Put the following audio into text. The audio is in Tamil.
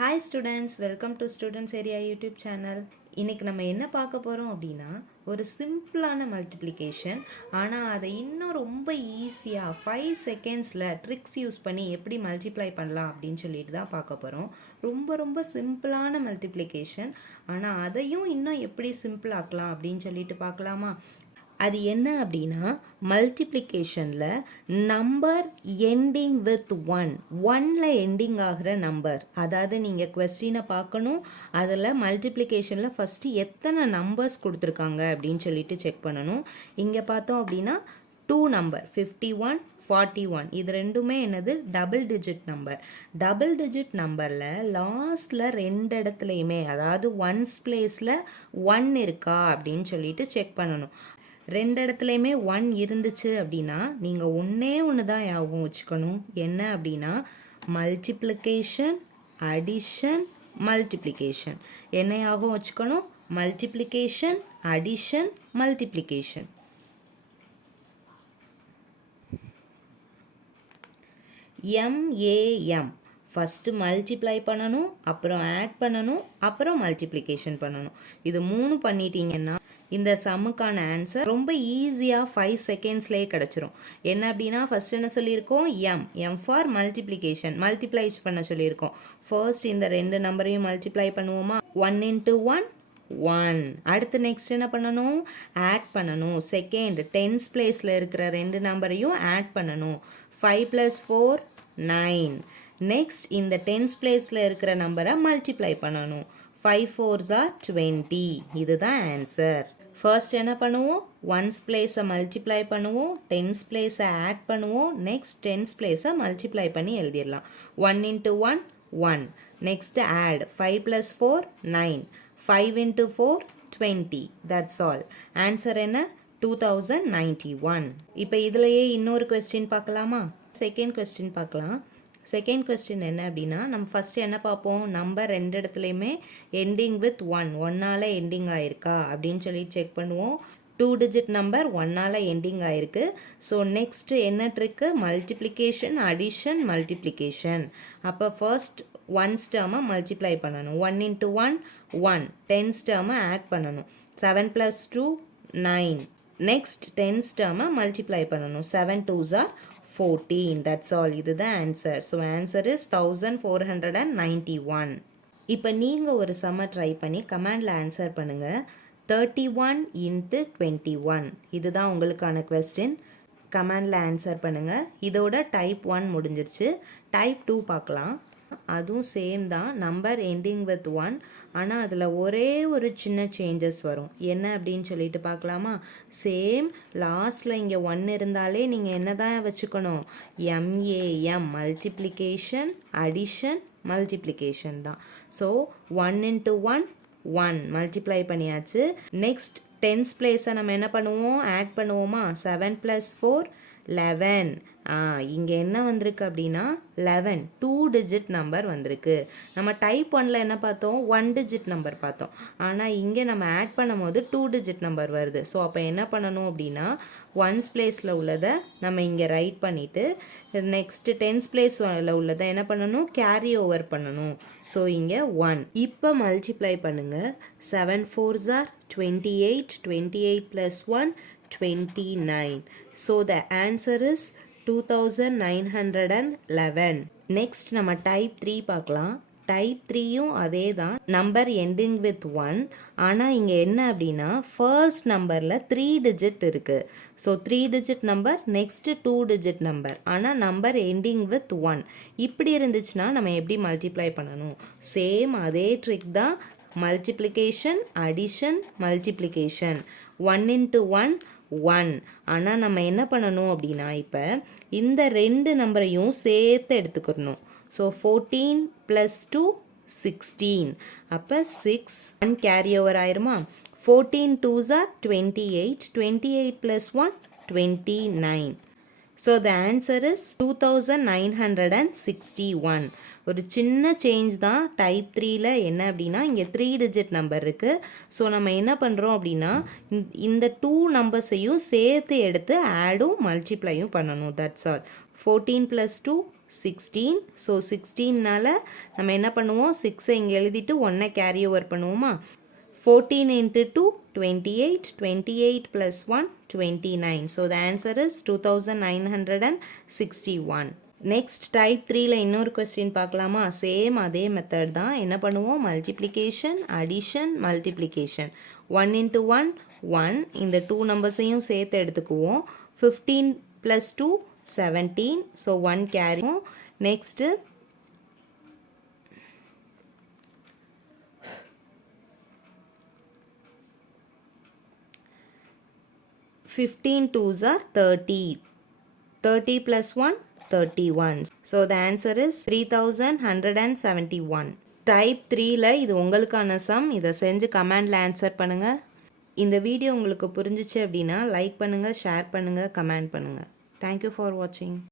Hi students, welcome to students area YouTube channel. இன்றைக்கி நம்ம என்ன பார்க்க போகிறோம் அப்படின்னா, ஒரு சிம்பிளான மல்டிப்ளிகேஷன். ஆனால் அதை இன்னும் ரொம்ப ஈஸியாக 5 செகண்ட்ஸில் ட்ரிக்ஸ் யூஸ் பண்ணி எப்படி மல்டிப்ளை பண்ணலாம் அப்படின்னு சொல்லிட்டு தான் பார்க்க போகிறோம். ரொம்ப ரொம்ப சிம்பிளான மல்டிப்ளிகேஷன். ஆனால் அதையும் இன்னும் எப்படி சிம்பிள் ஆக்கலாம் அப்படின்னு சொல்லிட்டு பார்க்கலாமா? அது என்ன அப்படின்னா, மல்டிப்ளிகேஷனில் நம்பர் எண்டிங் வித் ஒன்னில் எண்டிங் ஆகிற நம்பர். அதாவது நீங்கள் கொஸ்டினை பார்க்கணும், அதில் மல்டிப்ளிகேஷனில் ஃபஸ்ட்டு எத்தனை நம்பர்ஸ் கொடுத்துருக்காங்க அப்படின்னு சொல்லிட்டு செக் பண்ணணும். இங்கே பார்த்தோம் அப்படின்னா 2 நம்பர் 51 41 இது ரெண்டுமே என்னது double digit number. Double digit நம்பரில் லாஸ்டில் 2 இடத்துலையுமே, அதாவது ஒன்ஸ் பிளேஸில் 1 இருக்கா அப்படின்னு சொல்லிட்டு செக் பண்ணணும். 2 இடத்துலையுமே 1 இருந்துச்சு அப்படின்னா நீங்கள் ஒன்று தான் ஞாபகம் வச்சுக்கணும். என்ன அப்படின்னா மல்டிப்ளிகேஷன், அடிஷன், மல்டிப்ளிகேஷன். என்ன ஞாபகம் வச்சுக்கணும்? Multiplication, addition, multiplication. MAM first multiply பண்ணணும், அப்புறம் ஆட் பண்ணணும், அப்புறம் மல்டிப்ளிகேஷன் பண்ணணும். இது 3 பண்ணிட்டீங்கன்னா இந்த சம்முக்கான ஆன்சர் ரொம்ப ஈஸியாக 5 செகண்ட்ஸ்லேயே கிடச்சிரும். என்ன அப்படின்னா, ஃபஸ்ட் என்ன சொல்லியிருக்கோம்? எம் ஃபார் மல்டிப்ளிகேஷன், மல்டிப்ளைஸ் பண்ண சொல்லியிருக்கோம். ஃபர்ஸ்ட் இந்த 2 நம்பரையும் மல்டிப்ளை பண்ணுவோமா? 1 into 1 1. அடுத்து நெக்ஸ்ட் என்ன பண்ணணும்? ஆட் பண்ணணும். செகண்ட் டென்ஸ் பிளேஸில் இருக்கிற 2 நம்பரையும் ஆட் பண்ணணும். 5 + 4 9. நெக்ஸ்ட் இந்த டென்ஸ் பிளேஸில் இருக்கிற நம்பரை மல்டிப்ளை பண்ணணும். 5 4s are 20. இதுதான் ஆன்சர். ஃபர்ஸ்ட் என்ன பண்ணுவோம்? ஒன்ஸ் பிளேஸை மல்டிப்ளை பண்ணுவோம், டென்ஸ் பிளேஸை ஆட் பண்ணுவோம், நெக்ஸ்ட் டென்ஸ் பிளேஸை மல்டிப்ளை பண்ணி எழுதிடலாம். 1 into 1 1. Next add 5 + 4 9. 5 into 4 20. That's all. Answer என்ன? 2091. இப்போ இதுலையே இன்னொரு கொஸ்டின் பார்க்கலாமா? செகண்ட் கொஸ்டின் பார்க்கலாம். செகண்ட் கொஸ்டின் என்ன அப்படின்னா, நம்ம ஃபஸ்ட்டு என்ன பார்ப்போம்? நம்பர் 2 இடத்துலையுமே எண்டிங் வித் ஒன்னால் எண்டிங் ஆயிருக்கா அப்படின்னு சொல்லி செக் பண்ணுவோம். 2 டிஜிட் நம்பர் 1ஆல் எண்டிங் ஆயிருக்கு. ஸோ நெக்ஸ்ட் என்ன ட்ரிக்கு? Multiplication, addition, multiplication. அப்போ ஃபர்ஸ்ட் ஒன்ஸ் டேர்மை மல்டிப்ளை பண்ணணும். 1 into 1 1. டென்ஸ் டேர்மை ஆட் பண்ணணும். 7 + 2 9. நெக்ஸ்ட் டென்ஸ் டேர்மை மல்டிப்ளை பண்ணணும். 7 2s are 14. That's all. இதுதான் ஆன்சர். So answer is 1491. இப்போ நீங்கள் ஒரு சம்மை ட்ரை பண்ணி கமெண்டில் ஆன்சர் பண்ணுங்கள். 31 into 21 இதுதான் உங்களுக்கான கொஸ்டின். கமெண்டில் ஆன்சர் பண்ணுங்கள். இதோட டைப் 1 முடிஞ்சிருச்சு. டைப் 2 பார்க்கலாம். அதுவும் சேம் தான், நம்பர் எண்டிங் வித் 1. ஆனால் அதில் ஒரே ஒரு சின்ன சேஞ்சஸ் வரும். என்ன அப்படின்னு சொல்லிட்டு பார்க்கலாமா? சேம் லாஸ்டில் இங்கே 1 இருந்தாலே நீங்கள் என்ன தான் வச்சுக்கணும்? MAM மல்டிப்ளிகேஷன், அடிஷன், மல்டிப்ளிகேஷன் தான். ஸோ 1 into 1 1 மல்டிப்ளை பண்ணியாச்சு. நெக்ஸ்ட் டென்ஸ் பிளேஸை நம்ம என்ன பண்ணுவோம்? ஆட் பண்ணுவோமா? 7 + 4 11. இங்கே என்ன வந்திருக்கு அப்படின்னா 11 2 டிஜிட் நம்பர் வந்திருக்கு. நம்ம டைப் 1ல் என்ன பார்த்தோம்? 1 டிஜிட் நம்பர் பார்த்தோம். ஆனால் இங்கே நம்ம ஆட் பண்ணும் போது 2 டிஜிட் நம்பர் வருது. ஸோ அப்போ என்ன பண்ணணும் அப்படின்னா, ஒன்ஸ் பிளேஸில் உள்ளதை நம்ம இங்கே ரைட் பண்ணிவிட்டு நெக்ஸ்ட்டு டென்ஸ் பிளேஸில் உள்ளதை என்ன பண்ணணும்? கேரி ஓவர் பண்ணணும். ஸோ இங்கே 1. இப்போ மல்டிப்ளை பண்ணுங்கள். 7 4s are 28. 28 + 1 29. So the answer is 2911. Next நம்ம டைப் 3 பார்க்கலாம். டைப் 3யும் அதே தான், நம்பர் எண்டிங் வித் 1. ஆனால் இங்கே என்ன அப்படின்னா, ஃபர்ஸ்ட் நம்பரில் 3 டிஜிட் இருக்குது. So 3 digit number, next 2 digit number, ஆனால் நம்பர் எண்டிங் வித் 1. இப்படி இருந்துச்சுன்னா நம்ம எப்படி மல்டிப்ளை பண்ணணும்? சேம் அதே ட்ரிக் தான். Multiplication, addition, multiplication. 1 into 1 1. ஆனால் நம்ம என்ன பண்ணணும் அப்படின்னா, இப்போ இந்த 2 நம்பரையும் சேர்த்து எடுத்துக்கணும். ஸோ 14 + 2 16. அப்போ 6 1 கேரி ஓவர் ஆயிருமா? 14 2s are 28. 28 + 1 29. So the answer is 2961. ஒரு சின்ன சேஞ்ச் தான் டைப் 3ல். என்ன அப்படின்னா, இங்கே 3 டிஜிட் நம்பர் இருக்குது. ஸோ நம்ம என்ன பண்ணுறோம் அப்படின்னா, இந்த 2 நம்பர்ஸையும் சேர்த்து எடுத்து ஆடும் மல்டிப்ளையும் பண்ணணும். That's all. 14 + 2 16. ஸோ 16னால நம்ம என்ன பண்ணுவோம், 6 இங்கே எழுதிட்டு 1 கேரி ஓவர் பண்ணுவோமா. 14 into 2, 28. 28 plus 1, 29. So the answer is 2961. Next type 3ல இன்னொரு கொஸ்டின் பார்க்கலாமா. சேம் அதே மெத்தட் தான். என்ன பண்ணுவோம், மல்டிப்ளிகேஷன், அடிஷன், மல்டிப்ளிகேஷன். 1 into 1, 1. இந்த 2 நம்பர்ஸையும் சேர்த்து எடுத்துக்குவோம். 15 plus 2, 17. So 1 carry. Next 15 2s are 30. 30 plus 1, 31. So the answer is 3171. Type 3ல இது உங்களுக்கான சம். இதை செஞ்சு கமெண்டில் ஆன்சர் பண்ணுங்கள். இந்த வீடியோ உங்களுக்கு புரிஞ்சிச்சு அப்படின்னா லைக் பண்ணுங்கள், ஷேர் பண்ணுங்கள், கமெண்ட் பண்ணுங்கள். தேங்க்யூ ஃபார் வாட்சிங்.